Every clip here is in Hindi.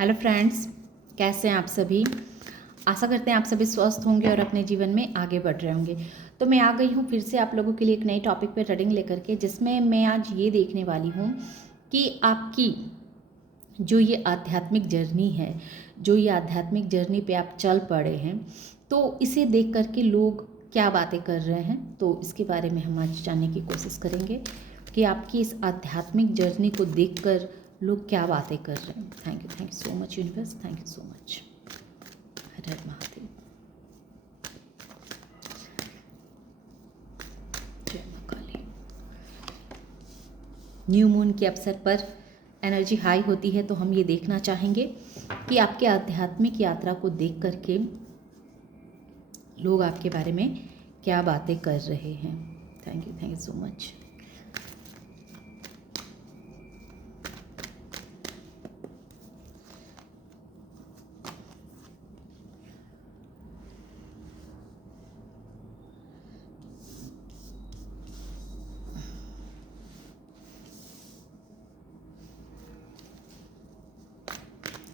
हेलो फ्रेंड्स, कैसे हैं आप सभी। आशा करते हैं आप सभी स्वस्थ होंगे और अपने जीवन में आगे बढ़ रहे होंगे। तो मैं आ गई हूँ फिर से आप लोगों के लिए एक नई टॉपिक पे रीडिंग लेकर के, जिसमें मैं आज ये देखने वाली हूँ कि आपकी जो ये आध्यात्मिक जर्नी है, जो ये आध्यात्मिक जर्नी पे आप चल पड़े हैं, तो इसे देख करके लोग क्या बातें कर रहे हैं। तो इसके बारे में हम आज जानने की कोशिश करेंगे कि आपकी इस आध्यात्मिक जर्नी को देखकर लोग क्या बातें कर रहे हैं। Thank you so much universe, thank you so much. हर हर महादेव, जय मां काली। न्यू मून के अवसर पर एनर्जी हाई होती है, तो हम ये देखना चाहेंगे कि आपके आध्यात्मिक यात्रा को देख करके लोग आपके बारे में क्या बातें कर रहे हैं। Thank you so much.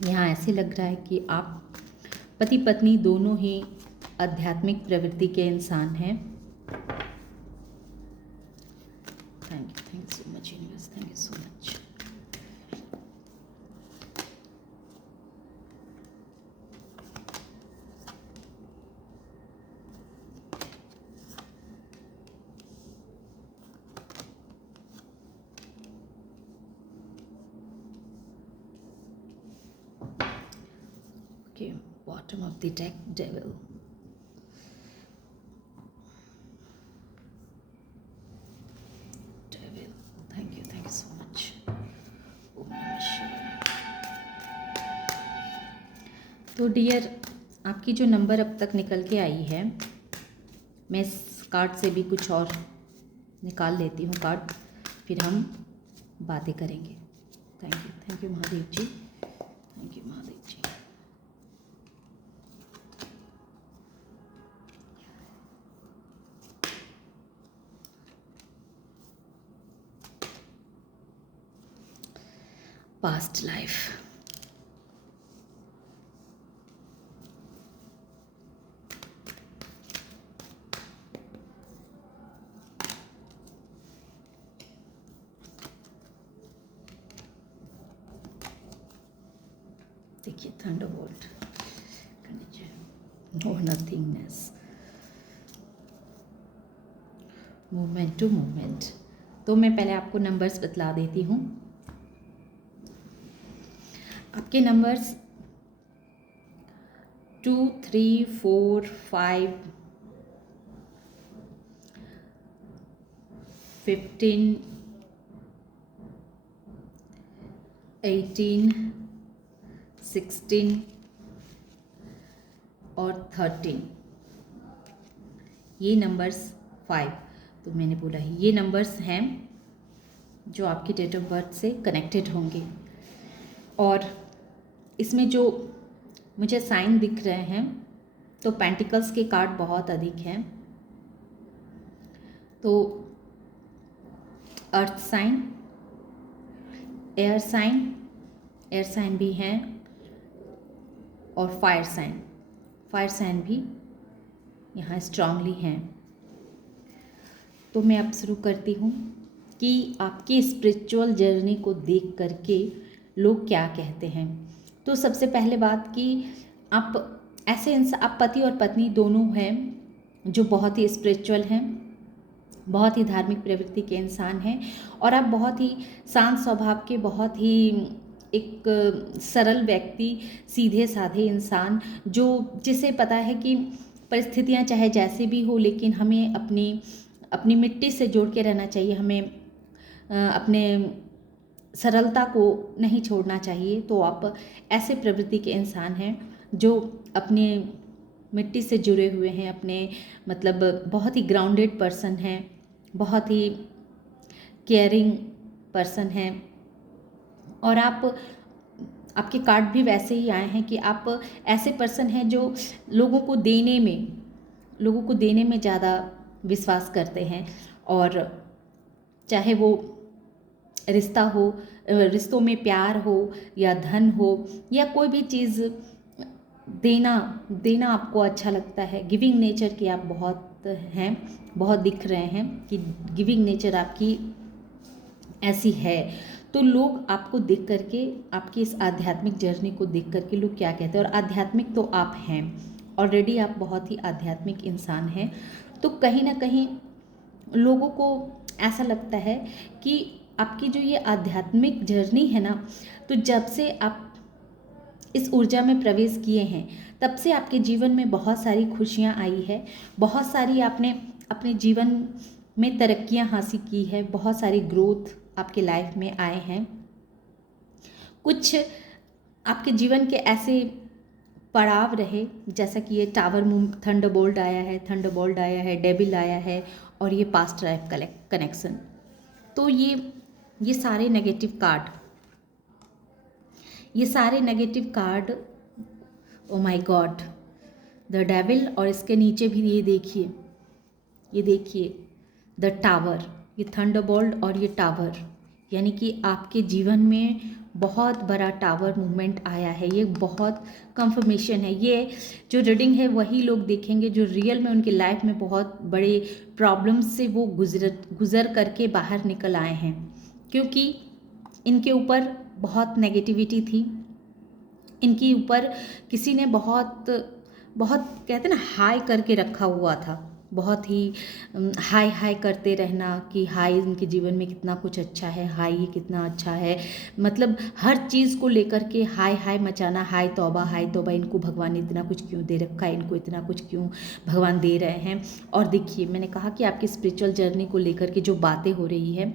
यहाँ ऐसे लग रहा है कि आप पति पत्नी दोनों ही आध्यात्मिक प्रवृत्ति के इंसान हैं। Thank you so much universe, thank you so much. Okay, bottom of the deck, devil. Devil, thank you so much. ओम नमः शिवाय। तो डियर, आपकी जो नंबर अब तक निकल के आई है, मैं इस कार्ड से भी कुछ और निकाल लेती हूँ कार्ड, फिर हम बातें करेंगे। Thank you Mahadev ji, thank you Mahadev ji. Past life, देखिए thunderbolt, no nothingness, movement to movement. तो मैं पहले आपको नंबर्स बतला देती हूँ। आपके नंबर्स 2, 3, 4, 5, 15, 18, 16 और 13, ये नंबर्स 5, तो मैंने बोला ही ये नंबर्स हैं जो आपकी डेट ऑफ बर्थ से कनेक्टेड होंगे। और इसमें जो मुझे साइन दिख रहे हैं, तो पेंटिकल्स के कार्ड बहुत अधिक हैं। तो अर्थ साइन, एयर साइन भी हैं, और फायर साइन भी यहाँ स्ट्रांगली हैं। तो मैं अब शुरू करती हूँ कि आपकी स्पिरिचुअल जर्नी को देख करके लोग क्या कहते हैं। तो सबसे पहले बात कि आप ऐसे आप पति और पत्नी दोनों हैं जो बहुत ही स्पिरिचुअल हैं, बहुत ही धार्मिक प्रवृत्ति के इंसान हैं, और आप बहुत ही शांत स्वभाव के, बहुत ही एक सरल व्यक्ति, सीधे साधे इंसान, जो जिसे पता है कि परिस्थितियां चाहे जैसे भी हो, लेकिन हमें अपनी मिट्टी से जोड़ के रहना चाहिए, हमें अपने सरलता को नहीं छोड़ना चाहिए। तो आप ऐसे प्रवृत्ति के इंसान हैं जो अपने मिट्टी से जुड़े हुए हैं, अपने मतलब बहुत ही ग्राउंडेड पर्सन हैं, बहुत ही केयरिंग पर्सन हैं। और आपके कार्ड भी वैसे ही आए हैं कि आप ऐसे पर्सन हैं जो लोगों को देने में ज़्यादा विश्वास करते हैं, और चाहे वो रिश्ता हो, रिश्तों में प्यार हो या धन हो या कोई भी चीज़ देना देना आपको अच्छा लगता है। गिविंग नेचर के आप बहुत हैं, बहुत दिख रहे हैं कि गिविंग नेचर आपकी ऐसी है। तो लोग आपको देख करके, आपकी इस आध्यात्मिक जर्नी को देख करके लोग क्या कहते हैं, और आध्यात्मिक तो आप हैं ऑलरेडी, आप बहुत ही आध्यात्मिक इंसान हैं। तो कहीं ना कहीं लोगों को ऐसा लगता है कि आपकी जो ये आध्यात्मिक जर्नी है ना, तो जब से आप इस ऊर्जा में प्रवेश किए हैं तब से आपके जीवन में बहुत सारी खुशियाँ आई है, बहुत सारी आपने अपने जीवन में तरक्कियाँ हासिल की है, बहुत सारी ग्रोथ आपके लाइफ में आए हैं। कुछ आपके जीवन के ऐसे पड़ाव रहे, जैसा कि ये टावर थंडरबोल्ट आया है, थंडरबोल्ट आया है, डेविल आया है, और ये पास्ट लाइफ कनेक्शन। तो ये सारे नेगेटिव कार्ड, ये सारे negative card, O my God, the devil, और इसके नीचे भी ये देखिए द टावर, ये थंडरबोल्ट और ये टावर, यानी कि आपके जीवन में बहुत बड़ा टावर मूवमेंट आया है। ये बहुत कंफर्मेशन है। ये जो रीडिंग है वही लोग देखेंगे जो रियल में उनके लाइफ में बहुत बड़े प्रॉब्लम्स से वो गुजर करके बाहर निकल आए हैं, क्योंकि इनके ऊपर बहुत नेगेटिविटी थी, इनके ऊपर किसी ने बहुत बहुत कहते ना हाई करके रखा हुआ था, बहुत ही हाई हाई करते रहना कि हाई इनके जीवन में कितना कुछ अच्छा है, हाई ये कितना अच्छा है, मतलब हर चीज़ को लेकर के हाई हाई मचाना, हाई तौबा, इनको भगवान ने इतना कुछ क्यों दे रखा है, इनको इतना कुछ क्यों भगवान दे रहे हैं। और देखिए, मैंने कहा कि आपकी स्पिरिचुअल जर्नी को लेकर के जो बातें हो रही है,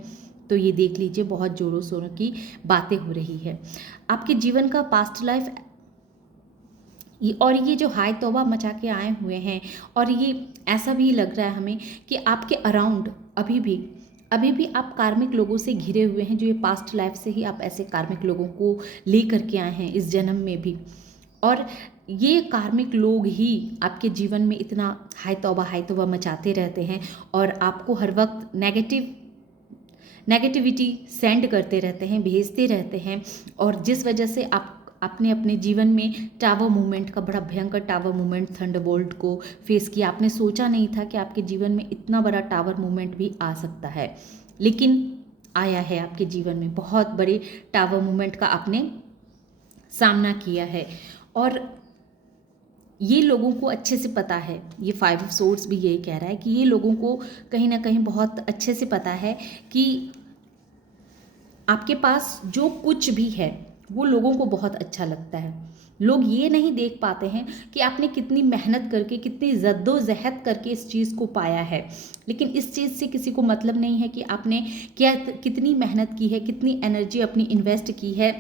तो ये देख लीजिए बहुत जोरों शोरों की बातें हो रही है। आपके जीवन का पास्ट लाइफ और ये जो हाय तौबा मचा के आए हुए हैं, और ये ऐसा भी लग रहा है हमें कि आपके अराउंड अभी भी आप कार्मिक लोगों से घिरे हुए हैं, जो ये पास्ट लाइफ से ही आप ऐसे कार्मिक लोगों को ले करके आए हैं इस जन्म में भी। और ये कार्मिक लोग ही आपके जीवन में इतना हाय तौबा मचाते रहते हैं और आपको हर वक्त नेगेटिविटी सेंड करते रहते हैं, भेजते रहते हैं। और जिस वजह से आपने अपने जीवन में टावर मूवमेंट का, बड़ा भयंकर टावर मूवमेंट थंडरबोल्ट को फेस किया। आपने सोचा नहीं था कि आपके जीवन में इतना बड़ा टावर मूवमेंट भी आ सकता है, लेकिन आया है आपके जीवन में। बहुत बड़े टावर मूवमेंट का आपने सामना किया है, और ये लोगों को अच्छे से पता है। ये 5 ऑफ सोर्ड्स भी यही कह रहा है कि ये लोगों को कहीं ना कहीं बहुत अच्छे से पता है कि आपके पास जो कुछ भी है वो लोगों को बहुत अच्छा लगता है। लोग ये नहीं देख पाते हैं कि आपने कितनी मेहनत करके, कितनी जद्दोजहद करके इस चीज़ को पाया है, लेकिन इस चीज़ से किसी को मतलब नहीं है कि आपने कितनी मेहनत की है, कितनी एनर्जी अपनी इन्वेस्ट की है।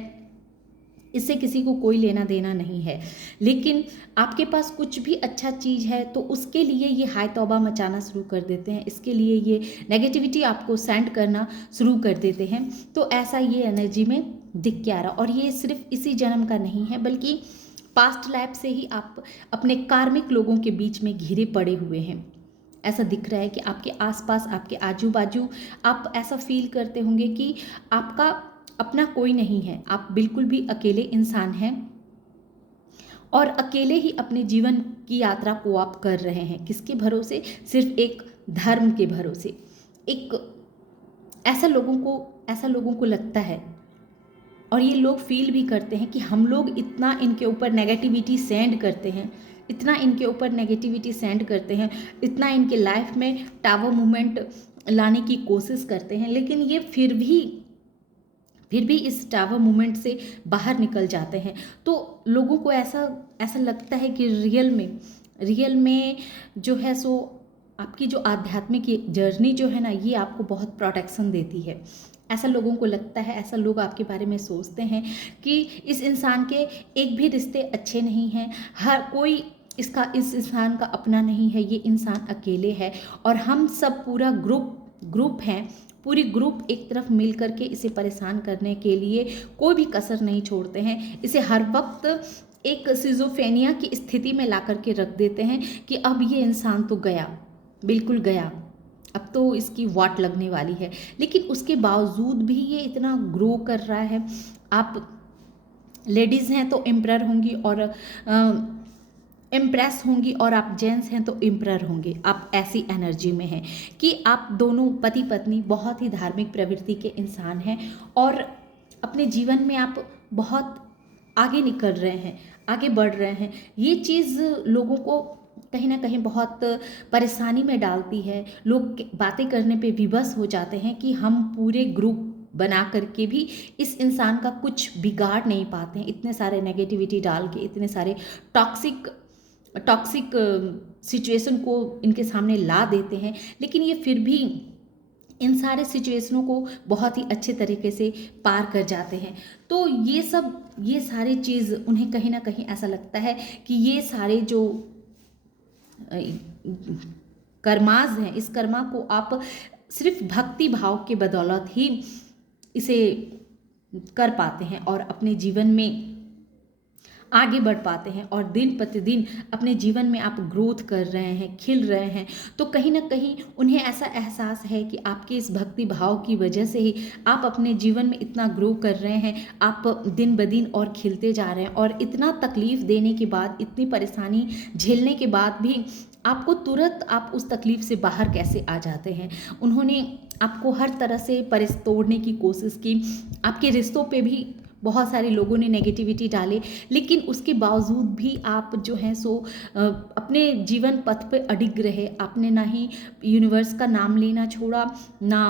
इससे किसी को कोई लेना देना नहीं है। लेकिन आपके पास कुछ भी अच्छा चीज़ है तो उसके लिए ये हाय तौबा मचाना शुरू कर देते हैं, इसके लिए ये नेगेटिविटी आपको सेंड करना शुरू कर देते हैं। तो ऐसा ये एनर्जी में दिख के आ रहा, और ये सिर्फ इसी जन्म का नहीं है, बल्कि पास्ट लाइफ से ही आप अपने कार्मिक लोगों के बीच में घिरे पड़े हुए हैं। ऐसा दिख रहा है कि आपके आसपास, आपके आजू बाजू आप ऐसा फील करते होंगे कि आपका अपना कोई नहीं है, आप बिल्कुल भी अकेले इंसान हैं, और अकेले ही अपने जीवन की यात्रा को आप कर रहे हैं। किसके भरोसे? सिर्फ एक धर्म के भरोसे। एक ऐसा लोगों को लगता है, और ये लोग फील भी करते हैं कि हम लोग इतना इनके ऊपर नेगेटिविटी सेंड करते हैं, इतना इनके ऊपर नेगेटिविटी सेंड करते हैं, इतना इनके लाइफ में टावर मूवमेंट लाने की कोशिश करते हैं, लेकिन ये फिर भी इस टावर मूवमेंट से बाहर निकल जाते हैं। तो लोगों को ऐसा लगता है कि रियल में जो है सो आपकी जो आध्यात्मिक जर्नी जो है ना, ये आपको बहुत प्रोटेक्शन देती है। ऐसा लोगों को लगता है, ऐसा लोग आपके बारे में सोचते हैं कि इस इंसान के एक भी रिश्ते अच्छे नहीं हैं, हर कोई इस इंसान का अपना नहीं है, ये इंसान अकेले है, और हम सब पूरा ग्रुप हैं, पूरी ग्रुप एक तरफ मिल करके इसे परेशान करने के लिए कोई भी कसर नहीं छोड़ते हैं। इसे हर वक्त एक सिजोफेनिया की स्थिति में ला करके रख देते हैं कि अब ये इंसान तो गया, बिल्कुल गया, अब तो इसकी वाट लगने वाली है, लेकिन उसके बावजूद भी ये इतना ग्रो कर रहा है। आप लेडीज़ हैं तो एम्परर होंगी और इम्प्रेस होंगी, और आप जेंट्स हैं तो इम्परर होंगे। आप ऐसी एनर्जी में हैं कि आप दोनों पति पत्नी बहुत ही धार्मिक प्रवृत्ति के इंसान हैं, और अपने जीवन में आप बहुत आगे निकल रहे हैं, आगे बढ़ रहे हैं। ये चीज़ लोगों को कहीं ना कहीं बहुत परेशानी में डालती है। लोग बातें करने पे विवश हो जाते हैं कि हम पूरे ग्रुप बना करके भी इस इंसान का कुछ बिगाड़ नहीं पाते हैं। इतने सारे नेगेटिविटी डाल के, इतने सारे टॉक्सिक टॉक्सिक सिचुएशन को इनके सामने ला देते हैं, लेकिन ये फिर भी इन सारे सिचुएशनों को बहुत ही अच्छे तरीके से पार कर जाते हैं। तो ये सारी चीज़ उन्हें कहीं ना कहीं ऐसा लगता है कि ये सारे जो कर्माज हैं, इस कर्मा को आप सिर्फ भक्ति भाव के बदौलत ही इसे कर पाते हैं और अपने जीवन में आगे बढ़ पाते हैं, और दिन प्रतिदिन अपने जीवन में आप ग्रोथ कर रहे हैं, खिल रहे हैं। तो कहीं ना कहीं उन्हें ऐसा एहसास है कि आपके इस भक्ति भाव की वजह से ही आप अपने जीवन में इतना ग्रो कर रहे हैं। आप दिन ब दिन और खिलते जा रहे हैं, और इतना तकलीफ़ देने के बाद, इतनी परेशानी झेलने के बाद भी आपको तुरंत आप उस तकलीफ़ से बाहर कैसे आ जाते हैं। उन्होंने आपको हर तरह से तोड़ने की कोशिश की, आपके रिश्तों पे भी बहुत सारे लोगों ने नेगेटिविटी डाले, लेकिन उसके बावजूद भी आप जो हैं सो अपने जीवन पथ पे अडिग रहे। आपने ना ही यूनिवर्स का नाम लेना छोड़ा, ना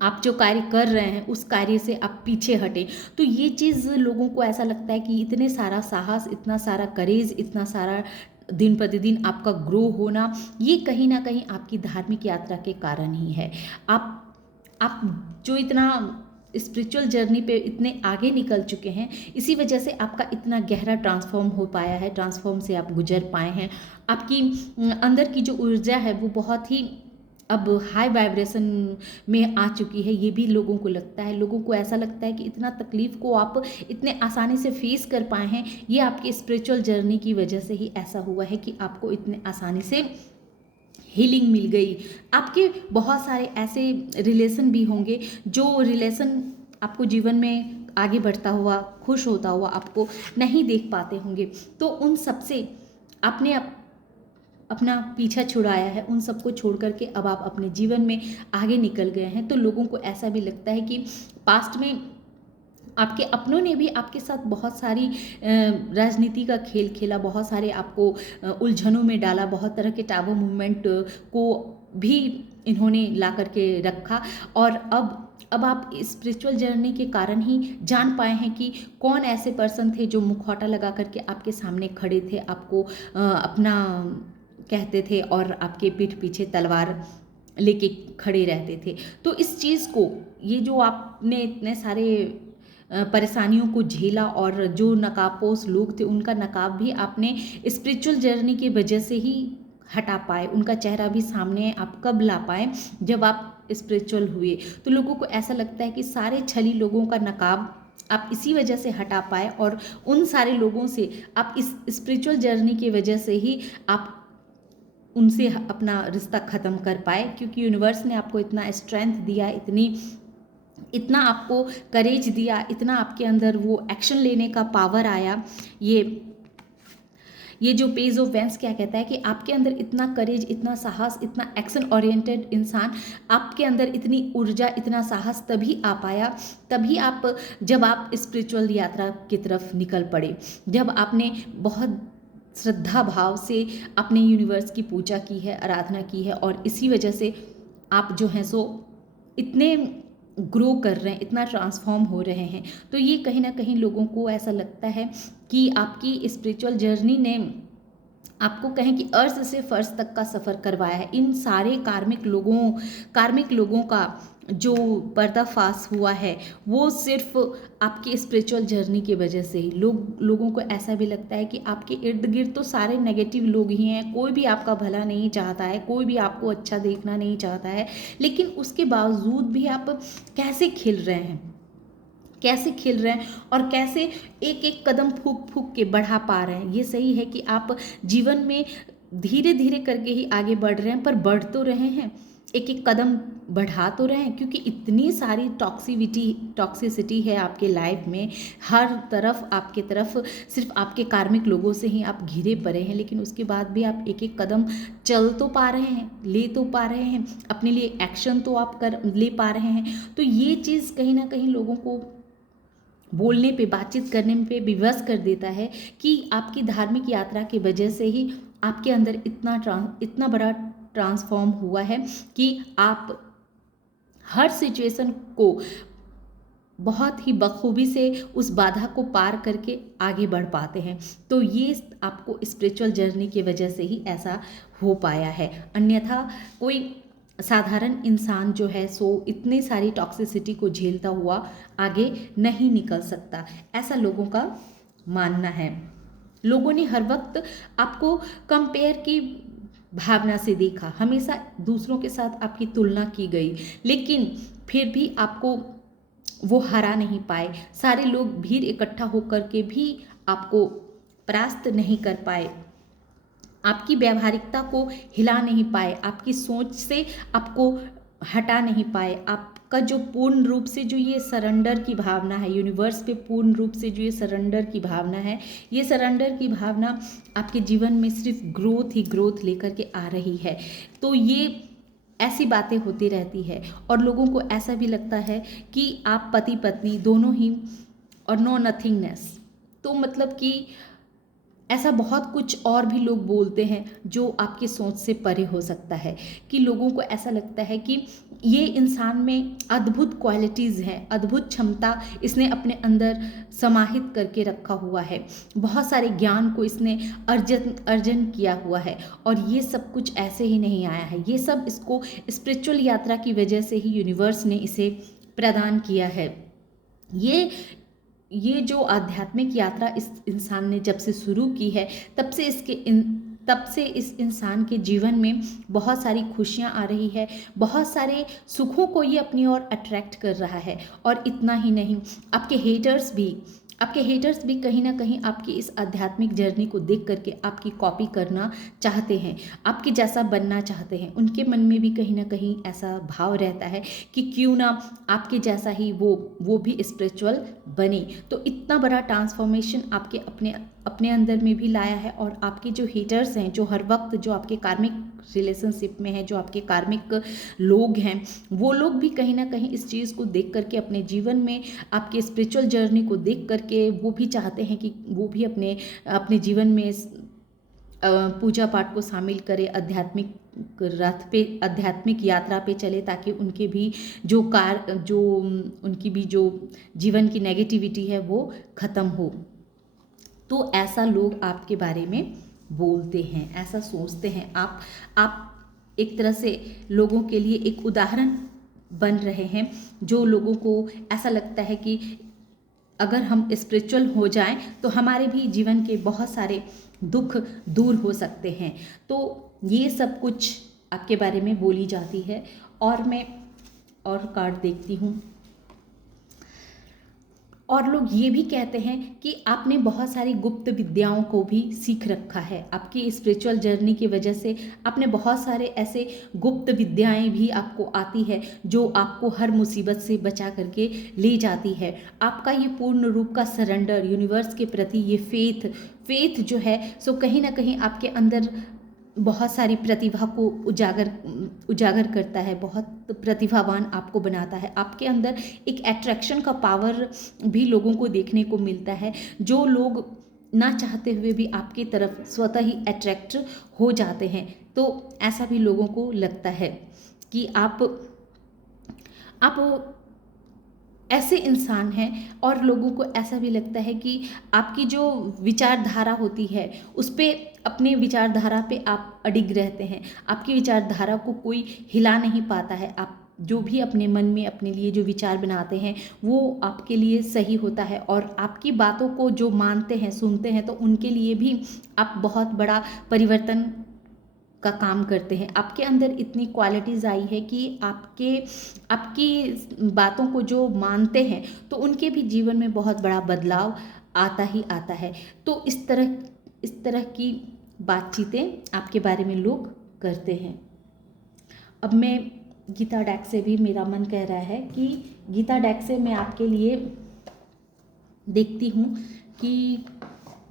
आप जो कार्य कर रहे हैं उस कार्य से आप पीछे हटे। तो ये चीज़ लोगों को ऐसा लगता है कि इतने सारा साहस, इतना सारा करेज, इतना सारा दिन प्रतिदिन आपका ग्रो होना, ये कहीं ना कहीं आपकी धार्मिक यात्रा के कारण ही है। आप जो इतना स्पिरिचुअल जर्नी पे इतने आगे निकल चुके हैं, इसी वजह से आपका इतना गहरा ट्रांसफॉर्म हो पाया है, ट्रांसफॉर्म से आप गुजर पाए हैं। आपकी अंदर की जो ऊर्जा है वो बहुत ही अब हाई वाइब्रेशन में आ चुकी है। ये भी लोगों को लगता है, लोगों को ऐसा लगता है कि इतना तकलीफ़ को आप इतने आसानी से फेस कर पाए हैं, ये आपकी स्पिरिचुअल जर्नी की वजह से ही ऐसा हुआ है कि आपको इतने आसानी से हीलिंग मिल गई। आपके बहुत सारे ऐसे रिलेशन भी होंगे, जो रिलेशन आपको जीवन में आगे बढ़ता हुआ, खुश होता हुआ आपको नहीं देख पाते होंगे। तो उन सब से आपने अपना पीछा छुड़ाया है, उन सबको छोड़ करके अब आप अपने जीवन में आगे निकल गए हैं। तो लोगों को ऐसा भी लगता है कि पास्ट में आपके अपनों ने भी आपके साथ बहुत सारी राजनीति का खेल खेला, बहुत सारे आपको उलझनों में डाला, बहुत तरह के टैबू मूवमेंट को भी इन्होंने ला करके रखा, और अब आप स्पिरिचुअल जर्नी के कारण ही जान पाए हैं कि कौन ऐसे पर्सन थे जो मुखौटा लगा करके आपके सामने खड़े थे, आपको अपना कहते थे और आपके पीठ पीछे तलवार लेके खड़े रहते थे। तो इस चीज़ को, ये जो आपने इतने सारे परेशानियों को झेला, और जो नकाबपोश लोग थे उनका नकाब भी आपने स्पिरिचुअल जर्नी की वजह से ही हटा पाए, उनका चेहरा भी सामने आप कब ला पाए, जब आप स्पिरिचुअल हुए। तो लोगों को ऐसा लगता है कि सारे छली लोगों का नकाब आप इसी वजह से हटा पाए, और उन सारे लोगों से आप इस स्पिरिचुअल जर्नी की वजह से ही आप उनसे अपना रिश्ता ख़त्म कर पाए, क्योंकि यूनिवर्स ने आपको इतना स्ट्रेंथ दिया, इतना आपको करेज दिया, इतना आपके अंदर वो एक्शन लेने का पावर आया। ये जो पेज ऑफ वेंस क्या कहता है कि आपके अंदर इतना करेज, इतना साहस, इतना एक्शन ओरिएंटेड इंसान, आपके अंदर इतनी ऊर्जा, इतना साहस तभी आ पाया, जब आप स्पिरिचुअल यात्रा की तरफ निकल पड़े, जब आपने बहुत श्रद्धा भाव से अपने यूनिवर्स की पूजा की है, आराधना की है, और इसी वजह से आप जो हैं सो इतने ग्रो कर रहे हैं, इतना ट्रांसफॉर्म हो रहे हैं। तो ये कहीं ना कहीं लोगों को ऐसा लगता है कि आपकी स्पिरिचुअल जर्नी ने आपको कहें कि अर्थ से फर्श तक का सफ़र करवाया है। इन सारे कार्मिक लोगों का जो पर्दाफाश हुआ है वो सिर्फ आपकी स्पिरिचुअल जर्नी की वजह से ही। लोगों को ऐसा भी लगता है कि आपके इर्द गिर्द तो सारे नेगेटिव लोग ही हैं, कोई भी आपका भला नहीं चाहता है, कोई भी आपको अच्छा देखना नहीं चाहता है, लेकिन उसके बावजूद भी आप कैसे खिल रहे हैं और कैसे एक एक कदम फूंक फूंक के बढ़ा पा रहे हैं। ये सही है कि आप जीवन में धीरे धीरे करके ही आगे बढ़ रहे हैं, पर बढ़ तो रहे हैं। एक एक कदम बढ़ा तो रहे हैं, क्योंकि इतनी सारी टॉक्सिसिटी है आपके लाइफ में, हर तरफ आपके तरफ सिर्फ आपके कार्मिक लोगों से ही आप घिरे पड़े हैं, लेकिन उसके बाद भी आप एक एक कदम चल तो पा रहे हैं, ले तो पा रहे हैं, अपने लिए एक्शन तो आप ले पा रहे हैं। तो ये चीज़ कहीं ना कहीं लोगों को बोलने पे, बातचीत करने पे विवश कर देता है कि आपकी धार्मिक यात्रा की वजह से ही आपके अंदर इतना बड़ा ट्रांसफॉर्म हुआ है कि आप हर सिचुएशन को बहुत ही बखूबी से उस बाधा को पार करके आगे बढ़ पाते हैं। तो ये आपको स्पिरिचुअल जर्नी की वजह से ही ऐसा हो पाया है, अन्यथा कोई साधारण इंसान जो है सो इतनी सारी टॉक्सिसिटी को झेलता हुआ आगे नहीं निकल सकता, ऐसा लोगों का मानना है। लोगों ने हर वक्त आपको कंपेयर की भावना से देखा, हमेशा दूसरों के साथ आपकी तुलना की गई, लेकिन फिर भी आपको वो हरा नहीं पाए। सारे लोग भीड़ इकट्ठा होकर के भी आपको परास्त नहीं कर पाए, आपकी व्यावहारिकता को हिला नहीं पाए, आपकी सोच से आपको हटा नहीं पाए। आपका जो पूर्ण रूप से जो ये सरेंडर की भावना है, यूनिवर्स पे पूर्ण रूप से जो ये सरेंडर की भावना है, ये सरेंडर की भावना आपके जीवन में सिर्फ ग्रोथ ही ग्रोथ लेकर के आ रही है। तो ये ऐसी बातें होती रहती है और लोगों को ऐसा भी लगता है कि आप पति पत्नी दोनों ही और नो नथिंगनेस। तो मतलब कि ऐसा बहुत कुछ और भी लोग बोलते हैं जो आपकी सोच से परे हो सकता है, कि लोगों को ऐसा लगता है कि ये इंसान में अद्भुत क्वालिटीज़ हैं, अद्भुत क्षमता इसने अपने अंदर समाहित करके रखा हुआ है, बहुत सारे ज्ञान को इसने अर्जन किया हुआ है, और ये सब कुछ ऐसे ही नहीं आया है, ये सब इसको स्पिरिचुअल यात्रा की वजह से ही यूनिवर्स ने इसे प्रदान किया है। ये जो आध्यात्मिक यात्रा इस इंसान ने जब से शुरू की है, तब से इस इंसान के जीवन में बहुत सारी खुशियाँ आ रही है, बहुत सारे सुखों को ये अपनी ओर अट्रैक्ट कर रहा है। और इतना ही नहीं, आपके हेटर्स भी कहीं ना कहीं आपकी इस आध्यात्मिक जर्नी को देख करके आपकी कॉपी करना चाहते हैं, आपके जैसा बनना चाहते हैं। उनके मन में भी कहीं ना कहीं ऐसा भाव रहता है कि क्यों ना आपके जैसा ही वो भी स्पिरिचुअल बने। तो इतना बड़ा ट्रांसफॉर्मेशन आपके अपने अंदर में भी लाया है। और आपके जो हेटर्स हैं, जो हर वक्त जो आपके कार्मिक रिलेशनशिप में है, जो आपके कार्मिक लोग हैं, वो लोग भी कहीं ना कहीं इस चीज़ को देख करके अपने जीवन में आपके स्पिरिचुअल जर्नी को देख करके वो भी चाहते हैं कि वो भी अपने जीवन में पूजा पाठ को शामिल करे, आध्यात्मिक यात्रा पे चले, ताकि उनके भी उनकी भी जो जीवन की नेगेटिविटी है वो ख़त्म हो। तो ऐसा लोग आपके बारे में बोलते हैं, ऐसा सोचते हैं। आप एक तरह से लोगों के लिए एक उदाहरण बन रहे हैं, जो लोगों को ऐसा लगता है कि अगर हम स्पिरिचुअल हो जाएं तो हमारे भी जीवन के बहुत सारे दुख दूर हो सकते हैं। तो ये सब कुछ आपके बारे में बोली जाती है। और मैं और कार्ड देखती हूँ, और लोग ये भी कहते हैं कि आपने बहुत सारी गुप्त विद्याओं को भी सीख रखा है। आपकी स्पिरिचुअल जर्नी की वजह से आपने बहुत सारे ऐसे गुप्त विद्याएं भी आपको आती है, जो आपको हर मुसीबत से बचा करके ले जाती है। आपका ये पूर्ण रूप का सरेंडर यूनिवर्स के प्रति, ये फेथ जो है सो कहीं ना कहीं आपके अंदर बहुत सारी प्रतिभा को उजागर करता है, बहुत प्रतिभावान आपको बनाता है। आपके अंदर एक अट्रैक्शन का पावर भी लोगों को देखने को मिलता है, जो लोग ना चाहते हुए भी आपकी तरफ स्वतः ही अट्रैक्ट हो जाते हैं। तो ऐसा भी लोगों को लगता है कि आप ऐसे इंसान हैं। और लोगों को ऐसा भी लगता है कि आपकी जो विचारधारा होती है उस पर, अपने विचारधारा पे आप अडिग रहते हैं, आपकी विचारधारा को कोई हिला नहीं पाता है। आप जो भी अपने मन में अपने लिए जो विचार बनाते हैं वो आपके लिए सही होता है, और आपकी बातों को जो मानते हैं, सुनते हैं, तो उनके लिए भी आप बहुत बड़ा परिवर्तन का काम करते हैं। आपके अंदर इतनी क्वालिटीज़ आई है कि आपकी बातों को जो मानते हैं तो उनके भी जीवन में बहुत बड़ा बदलाव आता ही आता है। तो इस तरह की बातचीतें आपके बारे में लोग करते हैं। अब मैं गीता डेक से भी मेरा मन कह रहा है कि गीता डेक से मैं आपके लिए देखती हूँ कि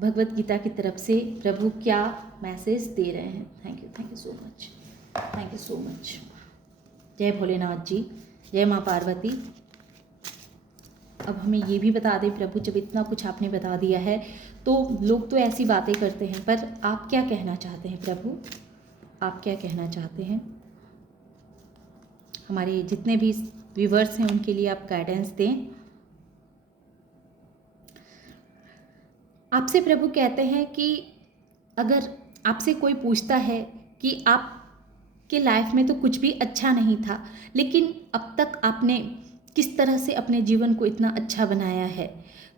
भगवत गीता की तरफ से प्रभु क्या मैसेज दे रहे हैं। Thank you so much, thank you so much. जय भोलेनाथ जी, जय माँ पार्वती। अब हमें ये भी बता दें प्रभु, जब इतना कुछ आपने बता दिया है तो लोग तो ऐसी बातें करते हैं, पर आप क्या कहना चाहते हैं प्रभु, आप क्या कहना चाहते हैं? हमारे जितने भी व्यूवर्स हैं उनके लिए आप गाइडेंस दें। आपसे प्रभु कहते हैं कि अगर आपसे कोई पूछता है कि आपके लाइफ में तो कुछ भी अच्छा नहीं था, लेकिन अब तक आपने किस तरह से अपने जीवन को इतना अच्छा बनाया है,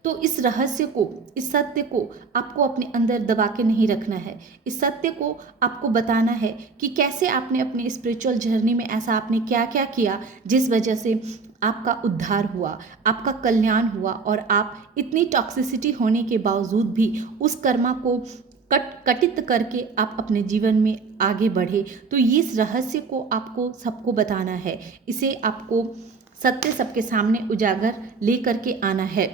तो इस रहस्य को, इस सत्य को आपको अपने अंदर दबा के नहीं रखना है। इस सत्य को आपको बताना है कि कैसे आपने अपने स्पिरिचुअल जर्नी में ऐसा आपने क्या क्या किया जिस वजह से आपका उद्धार हुआ, आपका कल्याण हुआ, और आप इतनी टॉक्सिसिटी होने के बावजूद भी उस कर्मा को कटित करके आप अपने जीवन में आगे बढ़े। तो इस रहस्य को आपको सबको बताना है, इसे आपको सत्य सबके सामने उजागर ले करके आना है।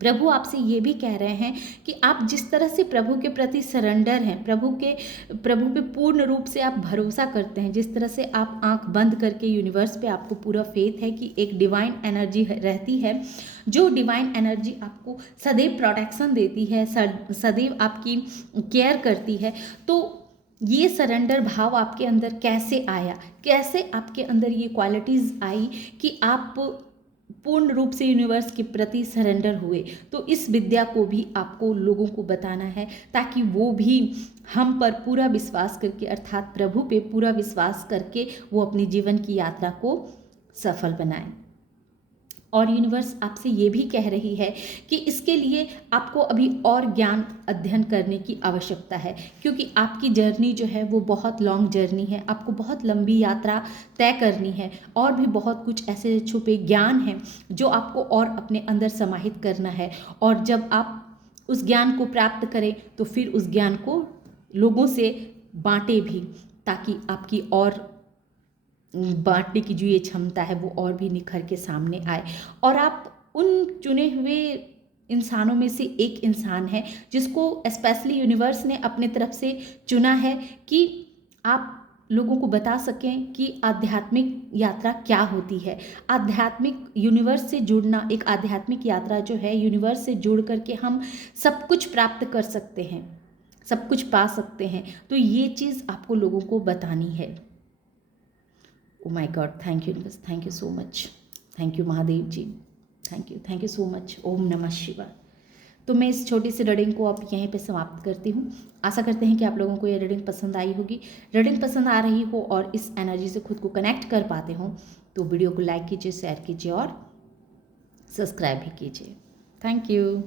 प्रभु आपसे ये भी कह रहे हैं कि आप जिस तरह से प्रभु के प्रति सरेंडर हैं, प्रभु पे पूर्ण रूप से आप भरोसा करते हैं, जिस तरह से आप आंख बंद करके यूनिवर्स पे आपको पूरा फेथ है कि एक डिवाइन एनर्जी रहती है, जो डिवाइन एनर्जी आपको सदैव प्रोटेक्शन देती है, सदैव आपकी केयर करती है। तो ये सरेंडर भाव आपके अंदर कैसे आया, कैसे आपके अंदर ये क्वालिटीज़ आई कि आप पूर्ण रूप से यूनिवर्स के प्रति सरेंडर हुए? तो इस विद्या को भी आपको लोगों को बताना है, ताकि वो भी हम पर पूरा विश्वास करके, अर्थात प्रभु पे पूरा विश्वास करके वो अपनी जीवन की यात्रा को सफल बनाएं। और यूनिवर्स आपसे ये भी कह रही है कि इसके लिए आपको अभी और ज्ञान अध्ययन करने की आवश्यकता है, क्योंकि आपकी जर्नी जो है वो बहुत लॉन्ग जर्नी है, आपको बहुत लंबी यात्रा तय करनी है, और भी बहुत कुछ ऐसे छुपे ज्ञान हैं जो आपको और अपने अंदर समाहित करना है। और जब आप उस ज्ञान को प्राप्त करें तो फिर उस ज्ञान को लोगों से बांटें भी, ताकि आपकी और बांटने की जो ये क्षमता है वो और भी निखर के सामने आए, और आप उन चुने हुए इंसानों में से एक इंसान है जिसको स्पेशली यूनिवर्स ने अपने तरफ से चुना है कि आप लोगों को बता सकें कि आध्यात्मिक यात्रा क्या होती है। आध्यात्मिक यूनिवर्स से जुड़ना, एक आध्यात्मिक यात्रा जो है, यूनिवर्स से जुड़ करके हम सब कुछ प्राप्त कर सकते हैं, सब कुछ पा सकते हैं। तो ये चीज़ आपको लोगों को बतानी है। Oh my God, thank you universe, thank you so much, thank you Mahadev ji, thank you so much. ओम नमः शिवाय। तो मैं इस छोटी सी रीडिंग को अब यहीं पे समाप्त करती हूँ। आशा करते हैं कि आप लोगों को ये रीडिंग पसंद आई होगी। रीडिंग पसंद आ रही हो और इस एनर्जी से खुद को कनेक्ट कर पाते हो तो वीडियो को लाइक कीजिए, शेयर कीजिए और सब्सक्राइब भी कीजिए। Thank you.